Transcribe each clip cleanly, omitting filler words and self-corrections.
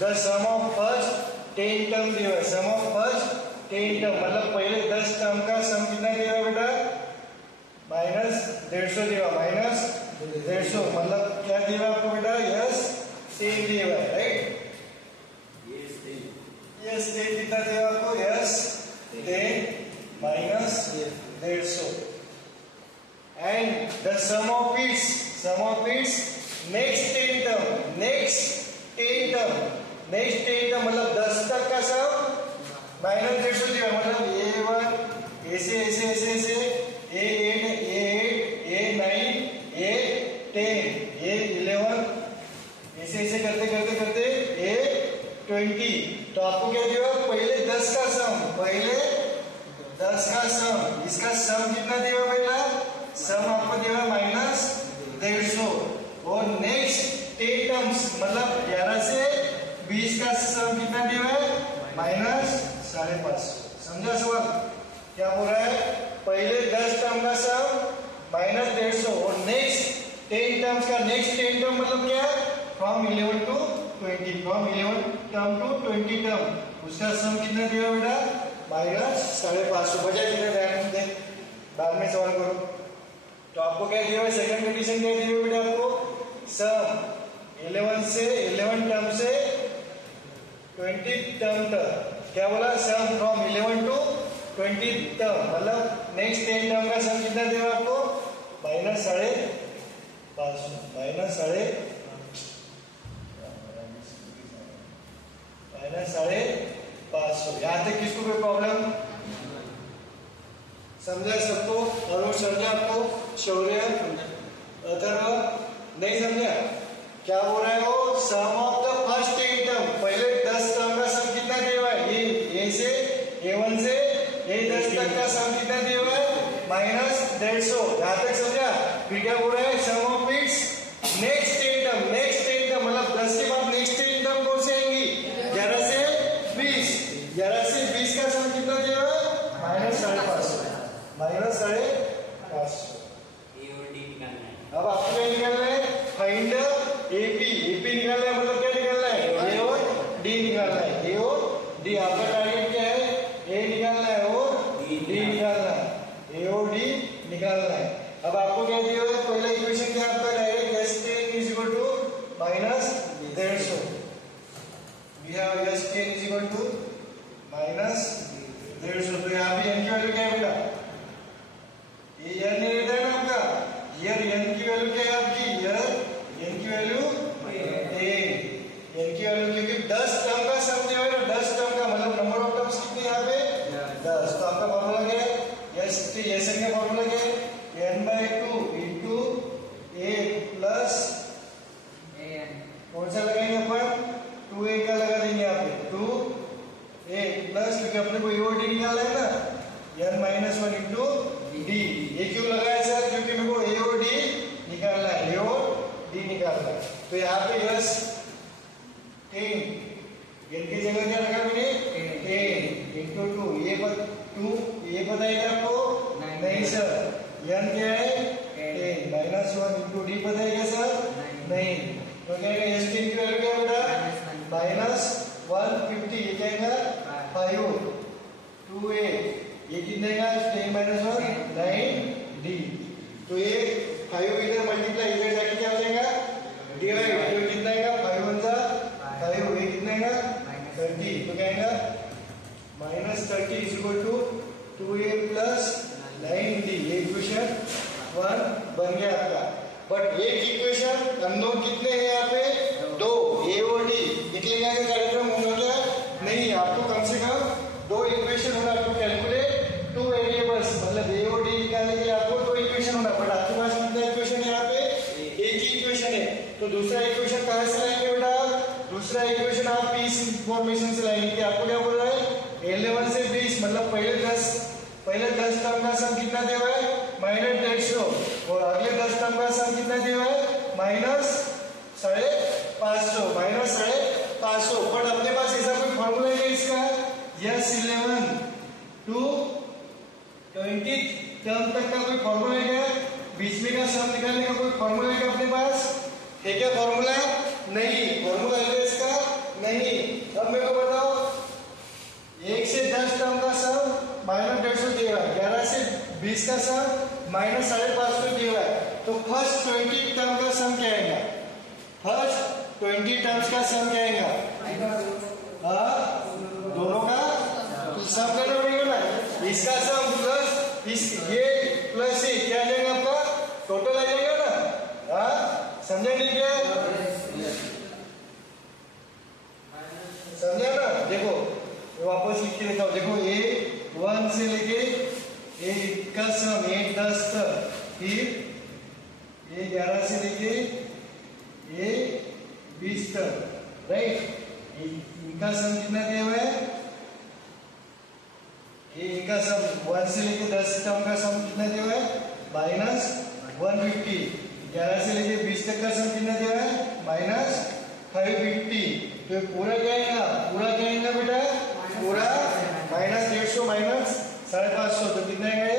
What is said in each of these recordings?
The sum of first 10 term दिया है, सम of first 10 term मतलब पहले 10 टर्म का सम कितना दिया है बेटा, -150 दिया, -150 मतलब क्या दिया है आपको बेटा, यस 10 दिया है, राइट, यस 10 कितना दिया आपको, yes 10 -150 and the sum of its next 10 term मतलब 10 तक का सम -150 दिया, मतलब A1 ऐसे A8 A9 A10 A11 ऐसे करते A20। तो आपको क्या दिया, पहले 10 का सम, इसका सम कितना दिया पहला, सम आपको दिया -150 और नेक्स्ट 10 टर्म्स मतलब 11 से 20 का सम कितना दिया है, -550। समझा सवाल क्या बोल रहा है, पहले 10 टर्म का सम -150 और नेक्स्ट 10 टर्म्स का नेक्स्ट 10 टर्म मतलब क्या है, from 11 to 20, from 11 term to 20 term, उसका सम कितना दिया बेटा, -550। बचा कितना ध्यान दे, बाद में सवाल करो। तो आपको क्या दिया है, सेकंड कंडीशन क्या दिया बेटा आपको, सम 11 टर्म से 20 टर्म तक, क्या बोला, सम फ्रॉम 11 टू 20 टर्म मतलब नेक्स्ट 10 टर्म का सम कितना दिया आपको, -550। यहाँ तक किसको कोई प्रॉब्लम, समझा सबको, और समझा आपको, शौर्य अथर्व नहीं समझा, क्या बोल रहे हो, सम ऑफ द फर्स्ट 10 टर्म, पहले 10 टर्म का सम कितना दिया हुआ है, A से A1 से A10 तक का सम कितना दिया हुआ है, -150। यहाँ तक समझा। फिर क्या बोल रहे हैं, सम ऑफ इट्स नेक्स्ट 10 टर्म मतलब 10 के बाद नेक्स्ट 10 टर्म कौन से आएंगी, 11 से 20 का सम कितना दिया हुआ है, -550। अब आपको क्या निकालना है, फाइंड AP निकालना है, मतलब क्या निकालना है, A और D निकालना है, A और D। आपका टारगेट क्या है, A निकालना है और D निकालना है, A और D निकालना है। अब आपको क्या दिया है, पहला इक्वेशन क्या आपका, direct S10 is equal to -150, we have S10 is equal to -150। तो यहाँ पे n की वैल्यू क्या है बेटा, ये n नहीं रहता है ना आपका, हियर n की वैल्यू क्या है आपकी, हियर n की वैल्यू 10, n की वैल्यू, क्योंकि 10 टर्म का सम दिया है ना, 10 टर्म का मतलब नंबर ऑफ टर्म्स कितने यहाँ पे 10। तो आपका फॉर्मूला क्या है, Sn का फॉर्मूला क्या है, n/2 into a प्लस कौन सा लगाएंगे अपन, 2a का लगा देंगे यहाँ पे, 2a प्लस, क्योंकि अपने को A और D निकालना है ना, n-1 into D। ये क्यों लगाया सर, क्योंकि मेरे को A और D निकालना है, A और D निकालना है। तो यहाँ पे यस 10, n की जगह क्या रखा मैंने, 10 into 2, ये पता है क्या आपको, नहीं सर, n क्या है 10, -1 into D पता है क्या सर, नहीं, तो क्या है, S10 की वैल्यू क्या बेटा, -150, ये क्या है 5, 2a, ये कितने का 10 - 1 9D। तो ये 5 इधर मल्टीप्लाई, इधर जाके क्या हो जाएगा, डिवाइड, तो कितना आएगा, 5 1 जा 5, ये कितना आएगा 30। तो क्या आएगा, -30 is equal to 2a plus 9D। ये इक्वेशन 1 बन गया आपका। बट एक इक्वेशन अननोन कितने हैं यहाँ पे, 2, A और D निकलेगा क्या कार्यक्रम होगा क्या, नहीं, आपको कम से कम 2 इक्वेशन होना टू कैलकुलेट 2 वेरिएबल्स, मतलब A और D निकालने के लिए आपको 2 इक्वेशन होना। बट आपके पास कितना इक्वेशन है यहाँ पे, एक ही इक्वेशन है। तो दूसरा इक्वेशन कहाँ से लाएंगे बेटा, दूसरा इक्वेशन आप इस इंफॉर्मेशन से लाएंगे कि आपको क्या बोल रहा है, 11 से 20 मतलब पहले 10 टर्म का सम कितना दिया हुआ है, -150, और अगले 10 टर्म का सम कितना दिया हुआ है, -550। बट अपने पास ऐसा कोई फॉर्मूला है इसका, यस 11 टू 20 टर्म तक का कोई फॉर्मूला है क्या, बीच में का सम निकालने का कोई फॉर्मूला है क्या अपने पास, है क्या फॉर्मूला, नहीं, फॉर्मूला है इसका नहीं। अब मेरे को बताओ 1 से 10 टर्म का सम -150 दिया है, 11 से 20 का सम -550 दिया है। तो फर्स्ट 20 टर्म का सम क्या आएगा? फर्स्ट 20 टर्म्स का सम क्या आएगा? दोनों का सम करना पड़ेगा ना। इसका सम प्लस ये प्लस ये क्या आ जाएगा आपका? टोटल आ जाएगा ना। समझे नहीं क्या? समझा ना? देखो वापस लिख के देता हूं। देखो A1 से लेके A का सम 1 10 तक, फिर A11 से लेके A20 तक, राइट। इनका सम कितना दिया हुआ है? इनका सम 1 से लेके 10 टर्म का सम कितना दिया हुआ है? -150। 11 से लेके 20 तक का सम कितना दिया हुआ है? -550। तो पूरा क्या आएगा? पूरा क्या आएगा बेटा? पूरा -150 -550, तो कितना आएगा ये?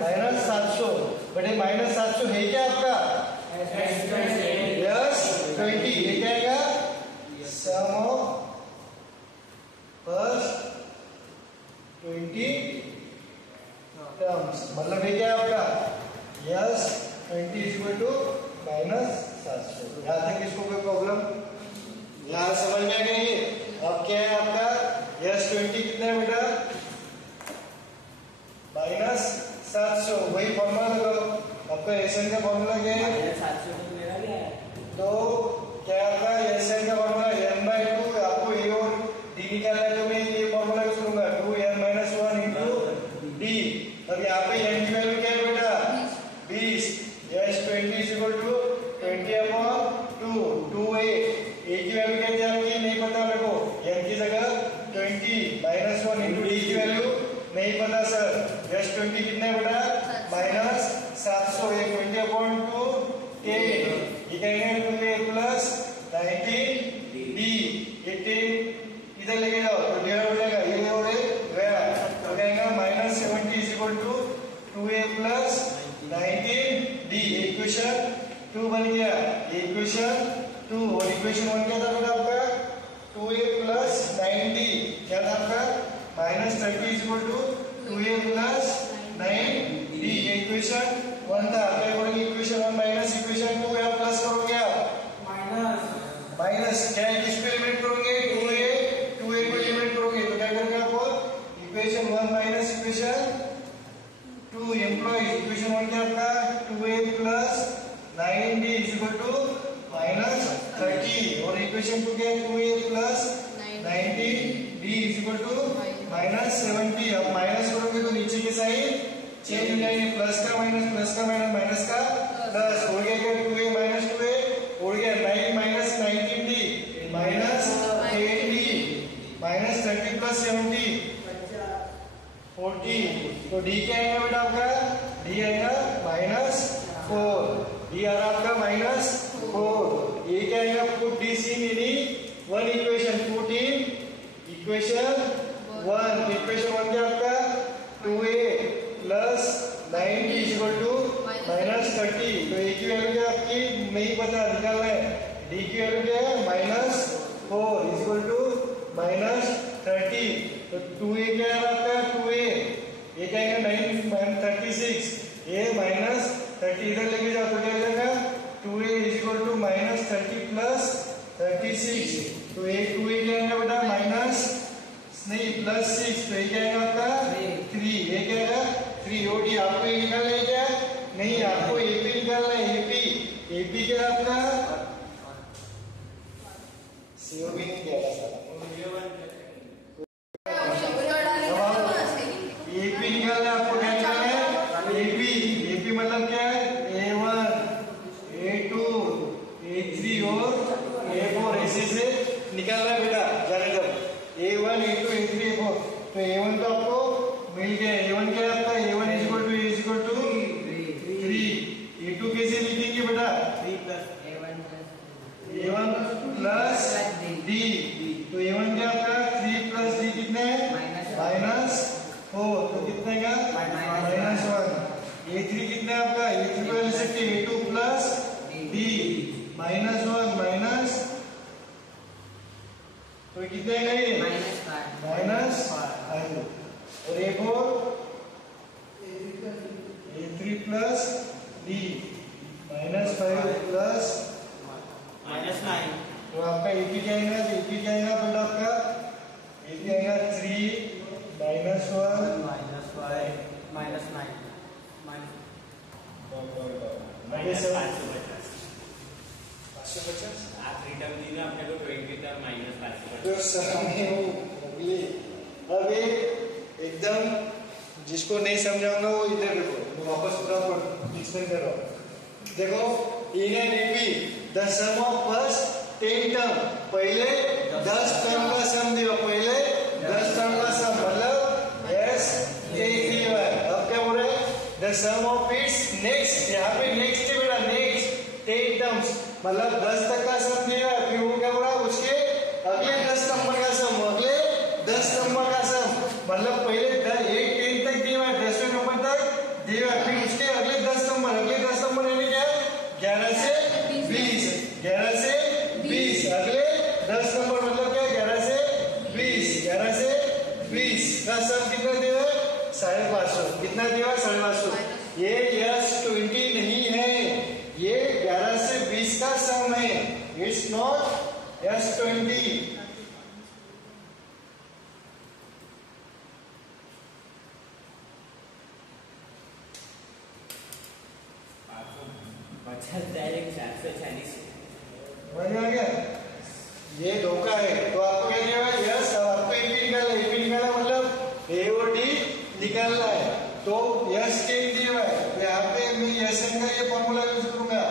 -700। बट ये -700 है क्या आपका? यस 20। ये क्या आएगा? सम ऑफ फर्स्ट 20 टर्म्स, मतलब ये क्या है आपका? यस 20 = -700। यहां तक इसको कोई प्रॉब्लम? यहां समझ में आ गई? अब क्या है आपका? यस 20 कितना है बेटा? -700। वही फॉर्मूला लगाओ। आपका एसएन का फॉर्मूला क्या है? 700 तो क्या आपका एसएन का फॉर्मूला n/2। आपको ए और डी निकालना है, तो मैं ये फॉर्मूला यूज करूंगा 2n-1 × d। अब यहाँ पे n की वैल्यू क्या है बेटा? 20। यस 20 = 20/2। 2a की वैल्यू क्या दिया है? नहीं पता मेरे को। n की जगह 20 -1 × d की वैल्यू नहीं पता सर। यस 20 कितना है बेटा? -700। ये 20/2 a, ये कहेंगे 2a + 19d। ये 10 इधर लेके जाओ तो डिवाइड हो जाएगा, ये और ये गया तो कहेंगे -70 = 2a + 19d। इक्वेशन 2 बन गया। ये इक्वेशन 2 और इक्वेशन 1 क्या था बेटा आपका? 2a + 9d क्या था आपका? -30 = 2a + 9d। ये इक्वेशन 1 था। तो इक्वेशन 1 माइनस इक्वेशन 2 या प्लस करोगे आप? माइनस क्या है? किस पे एलिमिनेट करोगे? 2a को एलिमिनेट करोगे तो क्या करोगे आप? इक्वेशन 1 माइनस इक्वेशन 2 एम्प्लॉय इक्वेशन 1 क्या आपका? 2a + 9d = -30 और इक्वेशन 2 क्या है? 2a + 90d = -70। अब माइनस करोगे तो नीचे की साइड चेंज हो जाएगी, प्लस का माइनस, प्लस का माइनस, माइनस का प्लस। हो गया क्या? 2a - 2a हो गया 9 - 19d -10d -30 + 70 40। तो d क्या आएगा बेटा आपका? d आएगा -4। d आ रहा आपका -4। ये क्या आएगा? Put d c in one equation. Put in equation 1। Equation 1 क्या आपका? 2a + 90 = -30। तो a की वैल्यू क्या आपकी? नहीं पता, निकालना है। d की वैल्यू क्या है? -4 = -30। तो 2a क्या है आपका? 2a ये क्या है? 9 36। ये -30 इधर लेके जाओ तो क्या हो जाएगा? 2a = -30 + 36। तो 2a क्या है बेटा? +6। तो ये क्या है आपका? 3। ये क्या है? 3। और d आपको ये निकालना है क्या? नहीं, आपको AP निकालना है। AP क्या है आपका? COB नहीं दिया था। AP निकालना है आपको। क्या निकालना है? AP मतलब क्या है? A1 A2 A3 और A4 ऐसे से निकालना है बेटा। जाने दो। A1 A2 A3 A4। तो A1 तो आपको मिल गया। A1 क्या है आपका? A1 = 3। A2 कैसे लिखेंगे बेटा? A1 + d। तो A1 क्या आपका? 3 + d कितना है? -4। तो कितने का? -1। A3 कितना है आपका? A3 को लिख सकते हैं A2 + d -1 - तो ये कितने आएगा ये -5 और A4 A3 plus D -5 plus -9 तो आपका AP क्या आएगा बेटा आपका AP आएगा 3 -1 550 आप रिटर्न दी ना अपने को 20 टर्म -550 तो सामने वो अगले अब ये एकदम जिसको नहीं समझाऊंगा वो इधर देखो मैं वापस पूरा एक्सप्लेन कर रहा हूँ। देखो in an AP the sum of first 10 term पहले 10 टर्म का सम दिया पहले 10 टर्म का सम मतलब S A T Y अब क्या बोल रहे हैं the sum of its next यहाँ पे नेक्स्ट है बेटा नेक्स्ट 10 टर्म्स मतलब 10 तक का सम दिया फिर वो क्या बोल रहा है उसके अगले 10 नंबर का सम अगले 10 नंबर का सम मतलब पहले 1 10 तक दिया 10वें नंबर तक दिया फिर उसके अगले 10 नंबर यानी क्या 11 से 20 अगले 10 नंबर मतलब क्या 11 से 20 का सम कितना दिया 550 कितना दिया 550 ये S20 नहीं है ये 11 से 20 का सम है इट्स नॉट S20 डायरेक्ट 440 समझ में आ गया ये धोखा है तो आपको क्या दिया यस अब आपको AP निकालना मतलब A और D निकालना है तो यस के दिया है तो यहाँ पे मैं यस का ये फॉर्मूला यूज करूंगा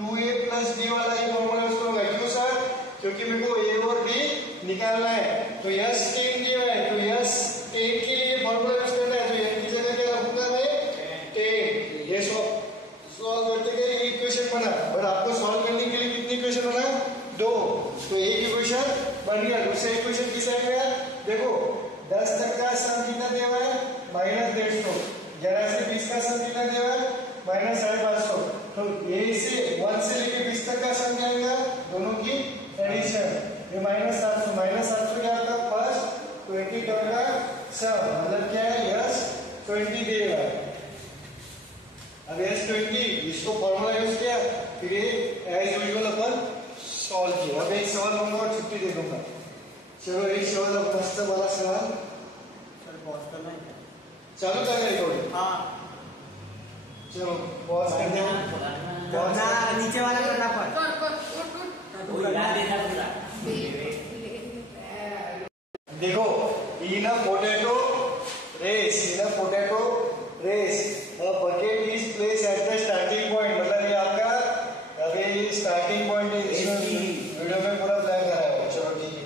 2A प्लस D वाला ये फॉर्मूला यूज करूंगा क्यों सर क्योंकि मेरे को A और D निकालना है तो यस के दिया है तो यस 10 के लिए फॉर्मूला यूज करना है तो n की जगह क्या रखूंगा मैं 10 ये सॉल्व करते गए इक्वेशन बना और आपको सॉल्व करने के लिए कितनी इक्वेशन बना 2 तो एक इक्वेशन बन गया दूसरा इक्वेशन किस आ गया देखो 10 तक का सम कितना दिया हुआ है -150 11 से 20 का सम कितना दिया हुआ है -550 तो A से 1 से लेके 20 तक का सम क्या आएगा दोनों की एडिशन ये -700 क्या आता है फर्स्ट 20 टर्म का सम मतलब क्या है यस 20 देगा अब S20 इसको फॉर्मूला यूज किया फिर ये एज यूजुअल अपन सॉल्व किया अब एक सवाल दूंगा और छुट्टी दे दूंगा चलो एक सवाल अब मस्त वाला सवाल सर पॉज करना है चालू कर रिकॉर्डिंग हां चलो पॉज कर दो पॉज नीचे वाला करना पर वो याद देता पूरा देखो in a potato race a bucket is placed at the starting point मतलब ये आपका अभी स्टार्टिंग पॉइंट है वीडियो में पूरा प्लान करा है चलो ठीक है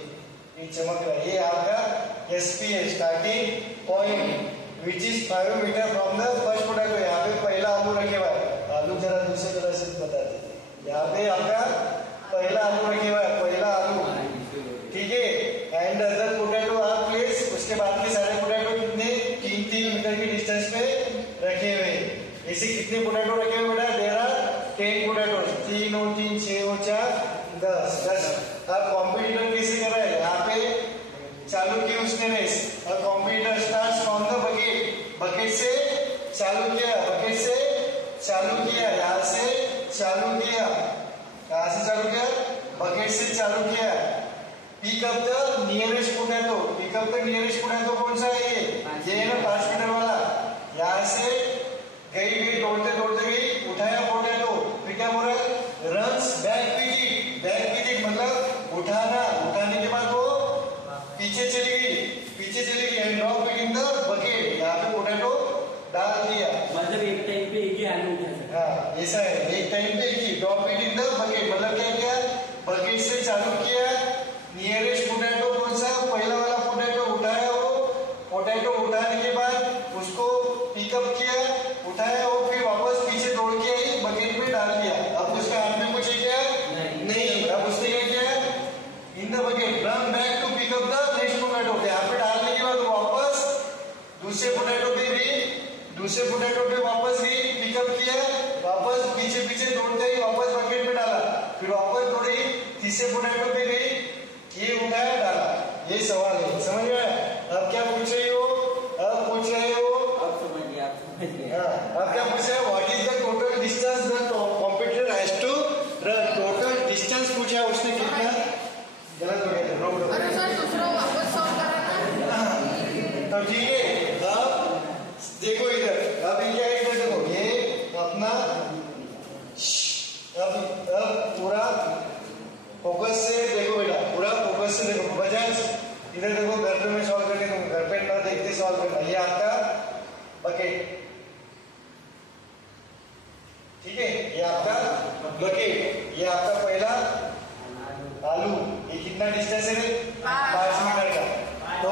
ये चमक रहा है ये आपका SP है starting point which is 5 metre from the first potato यहाँ पे पहला आलू रखे हुआ है आलू जरा दूसरे तरह से बताते यहाँ पे आपका पहला आलू रखे हुआ है पहला आलू ठीक है and other potato are place उसके बाद के सारे पोटैटो कितने 3 मीटर के डिस्टेंस पे रखे हुए ऐसे कितने पोटैटो रखे हुए बेटा देयर आर 10 पोटैटो 3 और 3 6 और 4 10 अब कॉम्पिटिटर कैसे कर रहा है यहाँ पे चालू की उसने रेस अब competitor starts from the bucket से चालू किया यहाँ से चालू किया बकेट से चालू किया pick up the nearest potato कौन सा है ये है ना 5 मीटर वाला यहाँ से गई दौड़ते गई उठाया पोटैटो फिर क्या बोल रहा है रन्स बैक विद इट मतलब उठाने के बाद वो पीछे चली गई and drop it in the bucket यहाँ पे पोटैटो डाल दिया मतलब एक टाइम पे एक ही आलू उठा सकते हाँ ऐसा है एक टाइम पे एक ही drop it in the bucket मतलब क्या किया बकेट से चालू किया नियरेस्ट पोटैटो कौन सा पहला वाला पोटैटो उठाया वो पोटैटो उठाने के बाद उसको पिकअप किया उठाया वो फिर वापस पीछे दौड़ के आई बकेट में डाल दिया अब उसके हाथ में कुछ है क्या नहीं अब उसने क्या किया in the bucket run back to pick up the next potato यहाँ पे डालने के बाद वापस दूसरे पोटैटो पे वापस गई पिकअप किया वापस पीछे ठीक है, अब देखो इधर, अब ये क्या है, इधर देखो, ये अपना अब पूरा फोकस से देखो बेटा, पूरा फोकस से देखो, बजाज इधर देखो, घर पे मैं सॉल्व करने दूंगा, घर पे ना देखते सॉल्व करना। ये आपका बकेट, ठीक है, ये आपका बकेट, ये आपका पहला आलू, ये कितना डिस्टेंस है, 5 मीटर का। तो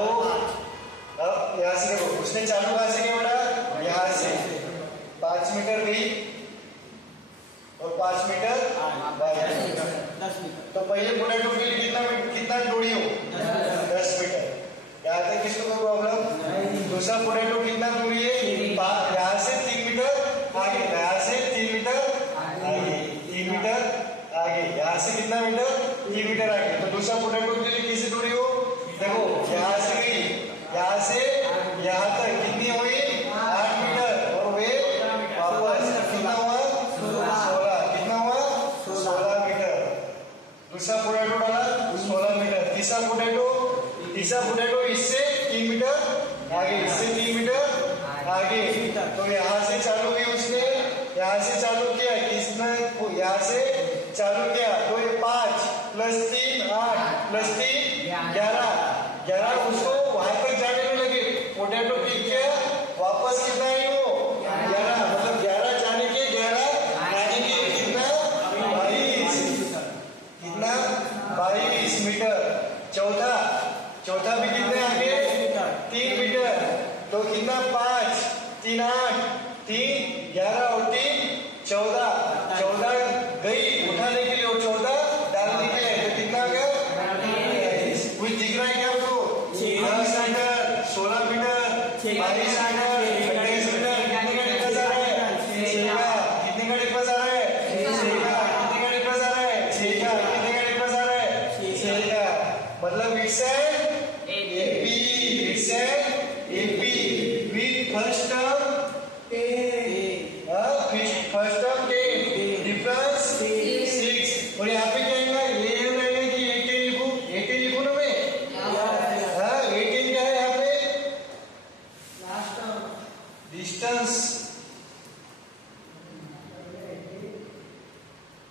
अब यहाँ से देखो, उसने चालू कहाँ से किया बेटा, यहाँ से 5 मीटर गई और 5 मीटर 10 मीटर। तो पहले पोटैटो के लिए कितना दूरी हो, 10 मीटर। यहाँ तक किसको कोई प्रॉब्लम? दूसरा पोटैटो कितना दूरी है, यहाँ से 3 मीटर आगे, यहाँ से 3 मीटर आगे, 3 मीटर आगे, यहाँ से कितना मीटर, 3 मीटर आगे। तो दूसरा पोटैटो के लिए कितनी दूरी हो, देखो यहाँ से गई, यहाँ से यहाँ तक कितनी हुई, 8 मीटर, और वे वापस कितना हुआ, 16, कितना हुआ, 16 मीटर। दूसरा पोटैटो डाला 16 मीटर, तीसरा पोटैटो इससे 3 मीटर आगे, इससे 3 मीटर आगे। तो यहाँ से चालू हुई, उसने यहाँ से चालू किया, किसने यहाँ से चालू किया, तो ये 5 + 3 8 + 3 11 उसको वहां तक जाने में लगे। पोटैटो पीक किया, वापस कितना है वो, 11, मतलब 11 जाने के 11 आने के, कितना 22, कितना 22 मीटर। चौथा भी कितने आगे, 3 मीटर, तो कितना 5 3 8 3 11 और 3 14 गई उठाने के लिए और 14 डालने के लिए, तो कितना आ गया, कुछ दिख रहा है क्या आपको, 10 मीटर 16 मीटर 22 मीटर 28 मीटर। कितने का डिफरेंस आ रहा है, 6 का। कितने का डिफरेंस आ रहा है, 6 का। कितने का डिफरेंस आ रहा है, 6 का। कितने का डिफरेंस आ रहा है, 6 का। मतलब it's AP with first term 10, difference 6। और यहाँ पे क्या है, ये रहेगा कि 18 लिखूं ना मैं, 18 क्या है यहाँ पे, distance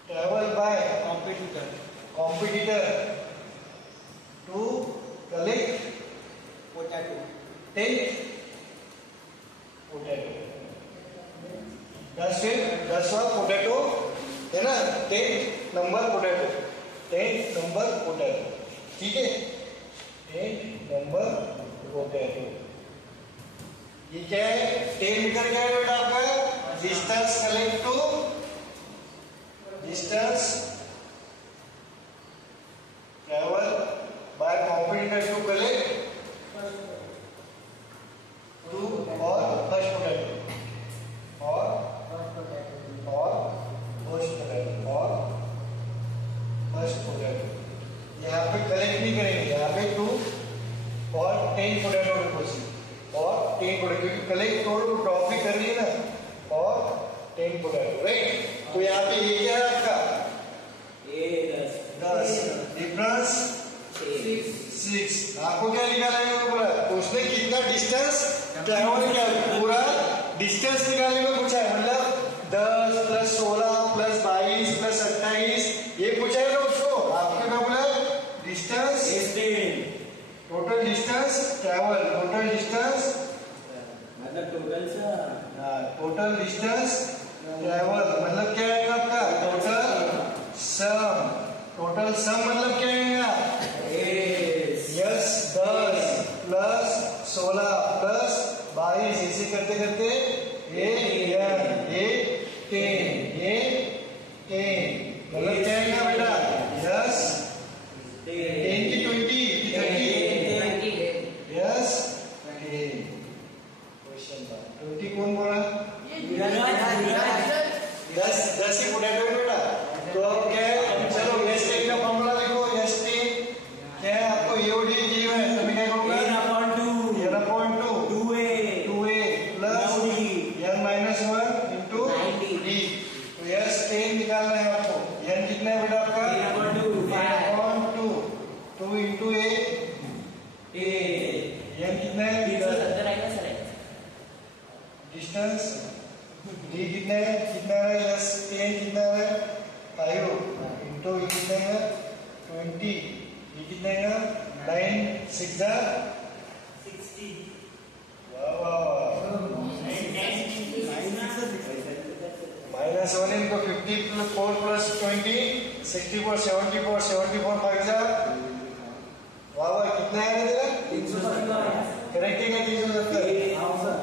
travel by competitor to collect potato, 10 potato, 10वां पोटैटो है ना, 10 नंबर पोटैटो, ठीक है, 10 नंबर पोटैटो। ये क्या है, 10 मीटर क्या है बेटा आपका, distance collect to, distance travel by competitor to collect to और फर्स्ट पोटैटो और फर्स्ट पोटैटो। यहाँ पे कलेक्ट नहीं करेंगे, यहाँ पे 2 और 10 पोटैटो और 10 पोटैटो, क्योंकि कलेक्ट थोड़ा ट्रॉफी कर रही है ना, और 10 पोटैटो, राइट। तो यहाँ पे ये क्या है आपका, 10 डिफरेंस 6। आपको क्या निकालना है बोला, तो उसने कितना डिस्टेंस ट्रैवल किया, पूरा डिस्टेंस निकालने को पूछा है, मतलब 10 + 16 + 22 + 28 ये पूछा है ना उसको। आपको क्या बोला, distance, total distance travel, total distance मतलब टोटल डिस्टेंस ट्रैवल मतलब क्या है आपका, टोटल सम मतलब क्या है, यस 10 + 16 + 22 इसे करते करते ये 10 मतलब क्या है बेटा, 10 10 की 20 की 30, यस 20 कौन बोला, 10 ही पोटैटो है बेटा। तो अब क्या है, चलो यस 10 का फॉर्मूला लिखो, यस 10 क्या है आपको, EOD दी है, तो मैं क्या करूंगा, 2a + 6 जा 60 वाह वाह -1 इनको 54 plus 20 64 74 74 5 जा वाह वाह कितना है तेरा 370 करेक्ट है 370 हाँ सर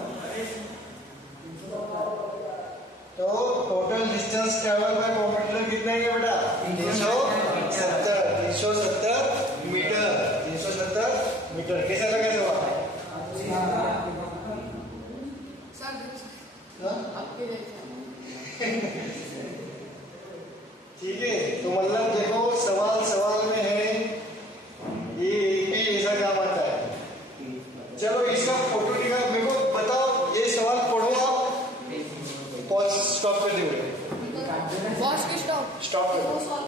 तो total distance travel bye computer कितना है बेटा 370 मीटर कैसा लगा जवाब ठीक है तो मतलब देखो सवाल में है ये एक ही ऐसा काम आता है चलो इसका फोटो निकाल मेरे को बताओ ये सवाल पढ़ो आप पॉज स्टॉप कर दो बॉस की स्टॉप स्टॉप कर दो